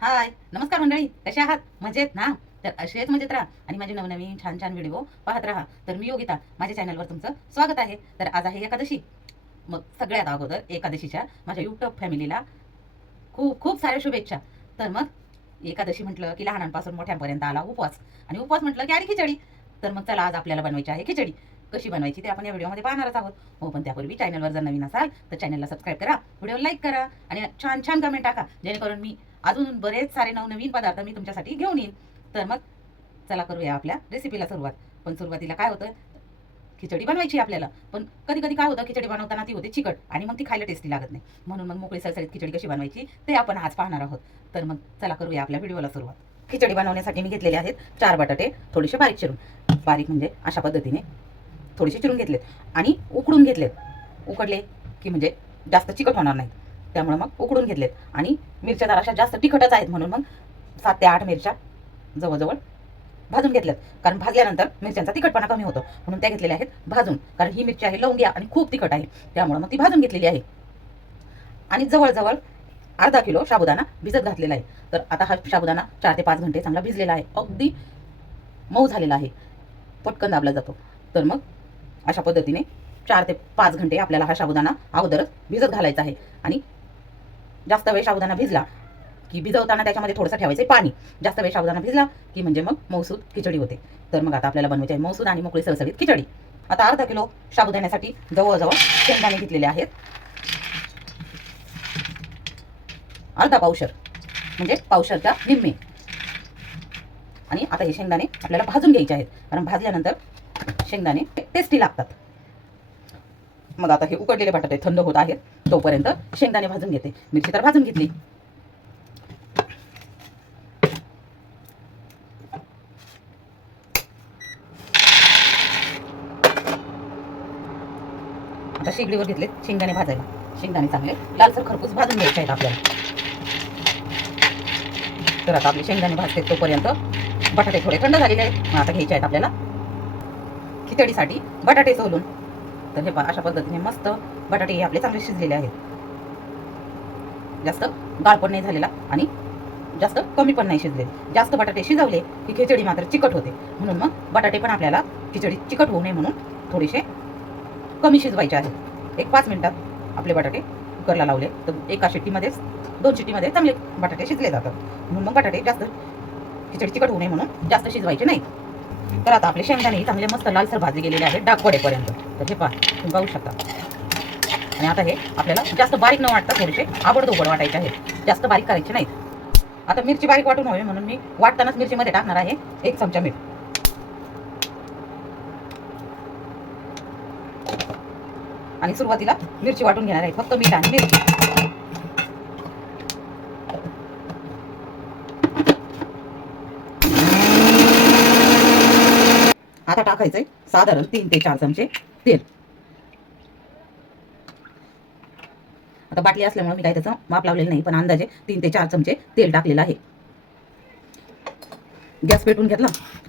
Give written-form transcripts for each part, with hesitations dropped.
हाय, नमस्कार मंडळी. कशा आहात? मजेत ना? तर असेच मजेत राहा आणि माझे नवनवीन छान छान व्हिडिओ पाहत राहा. तर मी योगिता, माझ्या चॅनलवर तुमचं स्वागत आहे. तर आज आहे एकादशी. मग सगळ्यात अगोदर एकादशीच्या माझ्या यूट्यूब फॅमिलीला खूप खूप साऱ्या शुभेच्छा. तर मग एकादशी म्हटलं की लहानांपासून मोठ्यांपर्यंत आला उपवास, आणि उपवास म्हटलं की आली खिचडी. तर मग चला, आज आपल्याला बनवायची आहे खिचडी. कशी बनवायची ते आपण या व्हिडिओमध्ये पाहणारच आहोत. हो, पण त्यापूर्वी चॅनलवर जर नवीन असाल तर चॅनलला सबस्क्राईब करा, व्हिडिओ लाईक करा आणि छान छान कमेंट टाका, जेणेकरून मी अजून बरेच सारे नवनवीन पदार्थ मी तुमच्यासाठी घेऊन येईन. तर मग चला, करूया आपल्या रेसिपीला सुरुवात. पण सुरुवातीला काय होतं, खिचडी बनवायची आपल्याला. पण कधी कधी काय होतं, खिचडी बनवताना ती होते चिकट आणि मग ती खायला टेस्टी लागत नाही. म्हणून मग मोकळी सळसळीत खिचडी कशी बनवायची ते आपण आज पाहणार आहोत. तर मग चला, करूया आपल्या व्हिडिओला सुरुवात. खिचडी बनवण्यासाठी मी घेतलेले आहेत 4 बटाटे, थोडेसे बारीक चिरून. बारीक म्हणजे अशा पद्धतीने थोडेसे चिरून घेतलेत आणि उकडून घेतलेत. उकडले की म्हणजे जास्त चिकट होणार नाही, त्यामुळे मग उकडून घेतलेत. आणि मिरच्या जराशा जास्त तिखटच आहेत, म्हणून मग 7 ते 8 मिरच्या जवळजवळ भाजून घेतल्यात. कारण भाजल्यानंतर मिरच्यांचा तिखटपणा कमी होतो, म्हणून त्या घेतलेल्या आहेत भाजून. कारण ही मिरची आहे लवंगी आणि खूप तिखट आहे, त्यामुळे मग ती भाजून घेतलेली आहे. आणि जवळजवळ अर्धा किलो साबुदाणा भिजत घातलेला आहे. तर आता हा साबुदाणा 4 ते 5 घंटे चांगला भिजलेला आहे, अगदी मऊ झालेला आहे, पटकन दाबला जातो. तर मग अशा पद्धतीने 4 ते 5 घंटे आपल्याला हा साबुदाणा अगोदरच भिजत घालायचा आहे. आणि जास्त वेळ साबुदाणा भिजला की भिजवताना त्याच्यामध्ये थोडंसं ठेवायचं पाणी. जास्त वेळ साबुदाणा भिजला की म्हणजे मग मौसूद खिचडी होते. तर मग आता आपल्याला बनवायची आहे मौसूद आणि मोकळी सळसळीत खिचडी. आता अर्धा किलो साबुदाण्यासाठी जवळजवळ शेंगदाणे घेतलेले आहेत, अर्धा पावशर म्हणजे पावशरच्या निम्मे. आणि आता हे शेंगदाणे आपल्याला भाजून घ्यायचे आहेत, कारण भाजल्यानंतर शेंगदाणे टेस्टी लागतात. मग आता हे उकडलेले बटाटे थंड होत आहेत, तोपर्यंत शेंगदाणे भाजून घेते. मिरची तर भाजून घेतली. आता शेगडीवर घेतले शेंगदाणे भाजायला. शेंगदाणे चांगले लालसर खरपूस भाजून घ्यायचे आहेत आपल्याला. तर आता आपले शेंगदाणे भाजते तोपर्यंत बटाटे थोडे थंड झालेले आहेत. मग आता घ्यायचे आहेत आपल्याला खिचडीसाठी बटाटे सोलून. तर हे पहा, अशा पद्धतीने मस्त बटाटे हे आपले चांगले शिजलेले आहेत. जास्त गाळ पण नाही झालेला आणि जास्त कमी पण नाही शिजले. जास्त बटाटे शिजवले की खिचडी मात्र चिकट होते, म्हणून मग बटाटे पण आपल्याला खिचडी चिकट होऊ नये म्हणून थोडेसे कमी शिजवायचे आहेत. एक 5 मिनिटात आपले बटाटे कुकरला लावले तर एका शिट्टीमध्येच 2 शिट्टीमध्ये चांगले बटाटे शिजले जातात. म्हणून मग बटाटे जास्त खिचडी चिकट होऊ नये म्हणून जास्त शिजवायचे नाही. तर आता आपले शेंगदाणे चांगले मस्त लालसर भाजले गेलेले आहेत डाग पडेपर्यंत. तर हे पहा, तुम्ही पाहू शकता. आणि आता हे आपल्याला जास्त बारीक न वाटता थोडेसे आबडधोबड वाटायचे आहेत, जास्त बारीक करायचे नाहीत. आता मिरची बारीक वाटून हवी म्हणून मी वाटतानाच मिरचीमध्ये टाकणार आहे 1 चमचा मीठ. आणि सुरुवातीला मिरची वाटून घेणार आहे, फक्त मीठ आणि मिरची. आता टाकायचंय साधारण 3 ते 4 चमचे तेल. आता बाटली असल्यामुळे मी काही त्याचं माप लावलेलं नाही, पण अंदाजे 3 ते 4 चमचे तेल टाकलेलं आहे. गॅस पेटून घेतला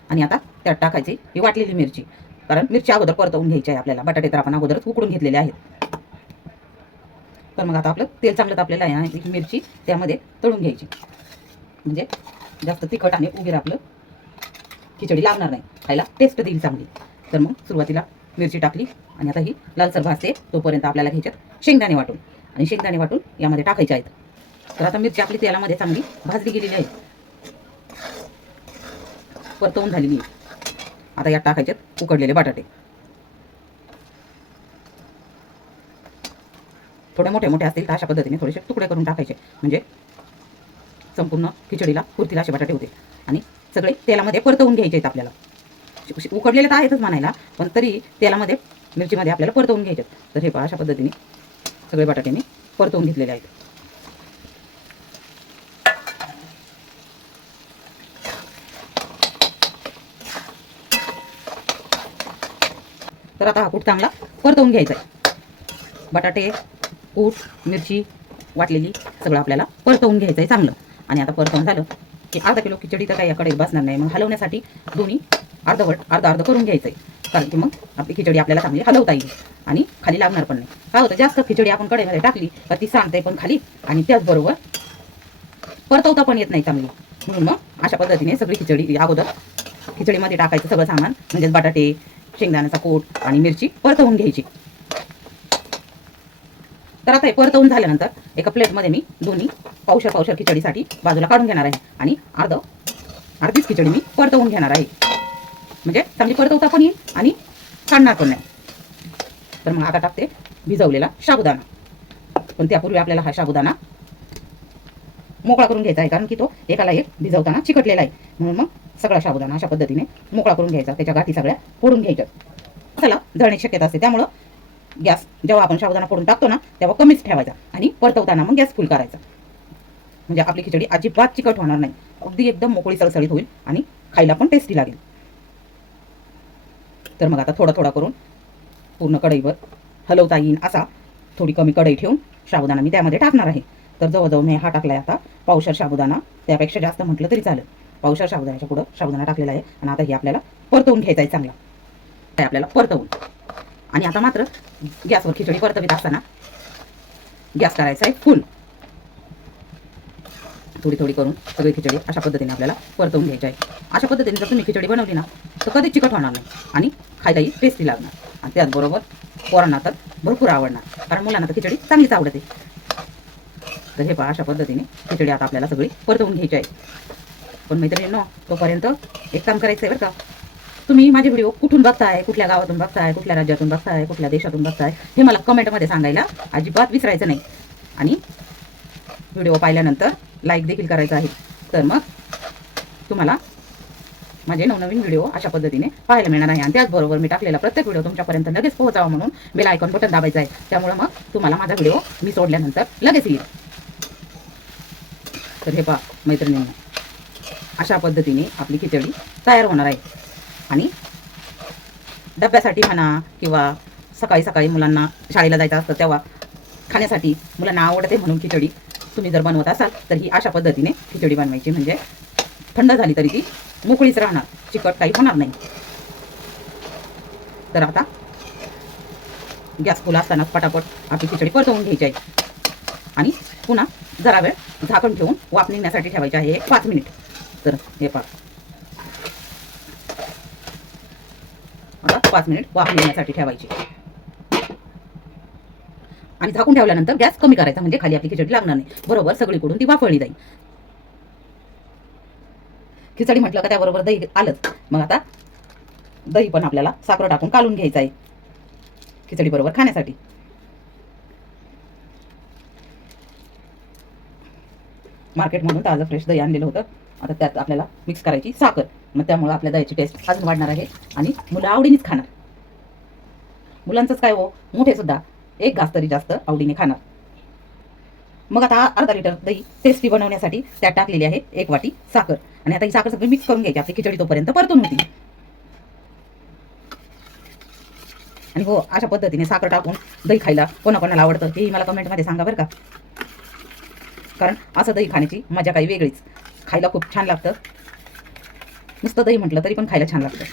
आणि आता त्यात टाकायची ही वाटलेली मिरची. कारण मिरची अगोदर परतवून घ्यायची आहे आपल्याला. बटाटे तर आपण अगोदरच उकडून घेतलेले आहेत. तर मग आता आपलं तेल चांगलं तापलेलं आहे आणि ही मिरची त्यामध्ये तळून घ्यायची, म्हणजे जास्त तिखट आणि उगीर आपलं खिचडी लागणार नाही, खायला टेस्ट देईल चांगली. तर मग सुरुवातीला मिरची टाकली आणि आता ही लालसर भाजते तोपर्यंत आपल्याला घ्यायच्यात शेंगदाणे वाटून. आणि शेंगदाणे वाटून यामध्ये टाकायचे आहेत. तर आता मिरची आपली तेलामध्ये चांगली भाजली गेलेली आहे, परतवून झालेली आहे. आता यात टाकायचे उकडलेले बटाटे. थोडे मोठे मोठे असतील तर अशा पद्धतीने थोडेसे तुकडे करून टाकायचे, म्हणजे संपूर्ण खिचडीला पुरतील असे बटाटे होते. आणि सगळे तेलामध्ये परतवून घ्यायचे आहेत आपल्याला. उकडलेले तर आहेतच म्हणायला, पण तरी तेलामध्ये मिरचीमध्ये आपल्याला परतवून घ्यायचे. तर हे पहा, अशा पद्धतीने सगळे बटाटे परतवून घेतलेले आहेत. तर आता हा कूट चांगला परतवून घ्यायचा आहे. बटाटे, कूट, मिरची वाटलेली सगळं आपल्याला परतवून घ्यायचं आहे चांगलं. आणि आता परतवून झालं की अर्धा किलो खिचडी तर काही याकडे बसणार नाही, मग हलवण्यासाठी दोन्ही अर्ध करून घ्यायचं आहे. कारण की मग आपली खिचडी आपल्याला चांगली हलवता येईल आणि खाली लागणार पण नाही. काय होतं, जास्त खिचडी आपण कढईमध्ये टाकली तर ती सांडते पण खाली, आणि त्याचबरोबर परतवता पण येत नाही चांगली. म्हणून मग अशा पद्धतीने सगळी खिचडी अगोदर खिचडीमध्ये टाकायचं सगळं सामान, म्हणजेच बटाटे, शेंगदाण्याचा कूट आणि मिरची परतवून घ्यायची. तर आता हे परतवून झाल्यानंतर एका प्लेटमध्ये मी दोन्ही पावशर खिचडीसाठी बाजूला काढून घेणार आहे आणि अर्धीच खिचडी मी परतवून घेणार आहे. म्हणजे चांगली परतवता पण येईल आणि काढणार पण नाही. तर मग आता टाकते भिजवलेला साबुदाणा. पण त्यापूर्वी आपल्याला हा साबुदाणा मोकळा करून घ्यायचा आहे, कारण की तो एकाला एक भिजवताना चिकटलेला आहे. म्हणून मग सगळा साबुदाणा अशा पद्धतीने मोकळा करून घ्यायचा, त्याच्या गाठी सगळ्या फोडून घ्यायच्या. चला जळण्याची शक्यता असते, त्यामुळं गॅस जेव्हा आपण साबुदाणा फोडून टाकतो ना तेव्हा कमीच ठेवायचा आणि परतवताना मग गॅस फुल करायचा. म्हणजे आपली खिचडी अजिबात चिकट होणार नाही, अगदी एकदम मोकळी सळसळीत होईल आणि खायला पण टेस्टी लागेल. तर मग आता थोडा करून पूर्ण कढईवर हलवता येईल असा थोडी कमी कढई ठेवून साबुदाणा मी त्यामध्ये टाकणार आहे. तर जवळजवळ मी हा टाकला आहे आता पावशर साबुदाणा, त्यापेक्षा जास्त म्हटलं तरी चालेल. पावशर साबुदाण्याच्या पुढं साबुदाणा टाकलेला आहे आणि आता हे आपल्याला परतवून घ्यायचा आहे चांगला. आपल्याला परतवून आणि आता मात्र गॅसवर खिचडी परतवीत असताना गॅस करायचा आहे फुल. थोडी करून सगळी खिचडी अशा पद्धतीने आपल्याला परतवून घ्यायची आहे. अशा पद्धतीने जर तुम्ही खिचडी बनवली ना तर कधीच चिकट होणार नाही आणि खायलाही टेस्टी लागणार. आणि त्याचबरोबर पोरांना तर भरपूर आवडणार, कारण मुलांना तर खिचडी चांगलीच आवडते. तर हे पहा अशा पद्धतीने खिचडी आता आपल्याला सगळी परतवून घ्यायची आहे. पण मैत्रिणींनो, तोपर्यंत एक काम करायचं आहे बरं का. तुम्ही माझे व्हिडिओ कुठून बघताय, कुठल्या गावातून बघताय, कुठल्या राज्यातून बघताय, कुठल्या देशातून बघताय, हे मला कमेंटमध्ये सांगायला अजिबात विसरायचं नाही. आणि व्हिडिओ पाहिल्यानंतर लाईक देखील करायचं आहे. तर मग तुम्हाला माझे नवनवीन व्हिडिओ अशा पद्धतीने पाहायला मिळणार आहे. आणि त्याचबरोबर मी टाकलेला प्रत्येक व्हिडिओ तुमच्यापर्यंत लगेच पोहोचावा म्हणून बेल आयकॉन बटन दाबायचं आहे. त्यामुळे मग तुम्हाला माझा व्हिडिओ मी सोडल्यानंतर लगेच येईल. तर हे पहा मैत्रिणींनो, अशा पद्धतीने आपली खिचडी तयार होणार आहे. आणि डब्यासाठी म्हणा किंवा सकाळी मुलांना शाळेला जायचं असतं तेव्हा खाण्यासाठी मुलांना आवडते म्हणून खिचडी तुम्ही जर बनवत असाल तर ही अशा पद्धतीने खिचडी बनवायची. म्हणजे थंड झाली तरी ती मोकळीच राहणार, चिकट काही होणार नाही. तर आता गॅस फुल असताना पटापट आपली खिचडी परतवून घ्यायची आहे आणि पुन्हा जरा वेळ झाकण ठेवून वाफ निघण्यासाठी ठेवायची आहे 5 मिनिट. तर हे पहा आता 5 मिनिट वाफ निघण्यासाठी ठेवायची आणि झाकून ठेवल्यानंतर गॅस कमी करायचा, म्हणजे खाली आपली खिचडी लागणार नाही, बरोबर सगळीकडून ती वाफळली जाईल. खिचडी म्हटलं का त्याबरोबर दही आलंच. मग आता दही पण आपल्याला साखर टाकून कालून घ्यायचं आहे खिचडी बरोबर खाण्यासाठी. मार्केटमधून ताजं फ्रेश दही आणलेलं होतं. आता त्यात आपल्याला मिक्स करायची साखर. मग त्यामुळे आपल्या दह्याची टेस्ट अजून वाढणार आहे आणि मुलं आवडीनेच खाणार. मुलांचंच काय हो, मोठे सुद्धा एक घास तरी जास्त आवडीने खाणार. मग आता अर्धा लिटर दही टेस्टी बनवण्यासाठी त्यात टाकलेली आहे 1 वाटी साखर. आणि आता ही साखर सगळी मिक्स करून घ्यायची, आपली खिचडी तोपर्यंत परतून होती. आणि हो, अशा पद्धतीने साखर टाकून दही खायला कोणाकोणाला आवडतं हेही मला कमेंटमध्ये सांगा बरं का. कारण असं दही खाण्याची मजा काही वेगळीच, खायला खूप छान लागतं. नुसतं दही म्हटलं तरी पण खायला छान लागतं.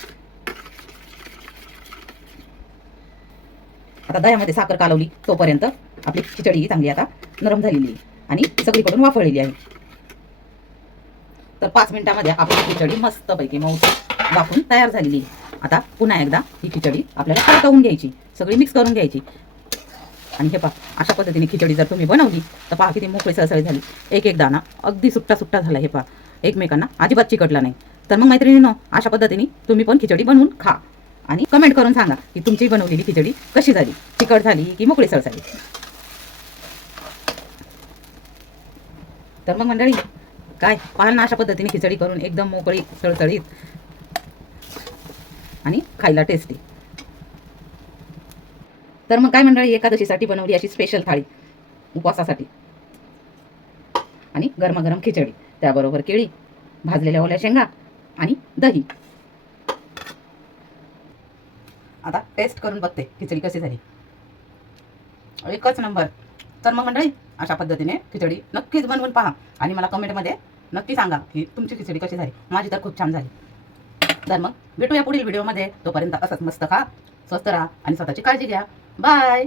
आता दह्यामध्ये साखर कालवली तोपर्यंत आपली खिचडी चांगली आता नरम झालेली आहे आणि सगळीकडून वाफळलेली आहे. तर 5 मिनिटामध्ये आपली खिचडी मस्तपैकी मऊ वाफून तयार झालेली आहे. आता पुन्हा एकदा ही खिचडी आपल्याला परतवून घ्यायची, सगळी मिक्स करून घ्यायची. आणि हे पहा अशा पद्धतीने खिचडी जर तुम्ही बनवली तर पहा किती मोकळी सळसळीत झाली. एक दाणा अगदी सुट्टा झाला. हे पहा एकमेकांना अजिबात चिकटला नाही. तर मग मैत्रिणींनो, अशा पद्धतीने तुम्ही पण खिचडी बनवून खा आणि कमेंट करून सांगा की तुमची बनवलेली खिचडी कशी झाली, चिकट झाली की मोकळी सळसळीत. तर मग मंडळी काय पाहाल ना, अशा पद्धतीने खिचडी करून एकदम मोकळी सळसळीत आणि खायला टेस्टी. तर मग काय मंडळी, एकादशीसाठी बनवली अशी स्पेशल थाळी उपवासासाठी. आणि गरमागरम खिचडी, त्याबरोबर केळी, भाजलेल्या ओल्या शेंगा आणि दही. आता टेस्ट करून बघते खिचडी कशी झाली. एकच नंबर. तर मग मंडळी अशा पद्धतीने खिचडी नक्कीच बनवून पहा आणि मला कमेंटमध्ये नक्की सांगा की तुमची खिचडी कशी झाली. माझी तर खूप छान झाली. तर मग भेटूया पुढील व्हिडिओमध्ये. तोपर्यंत असंच मस्त खा, स्वस्त राहा आणि स्वतःची काळजी घ्या. बाय.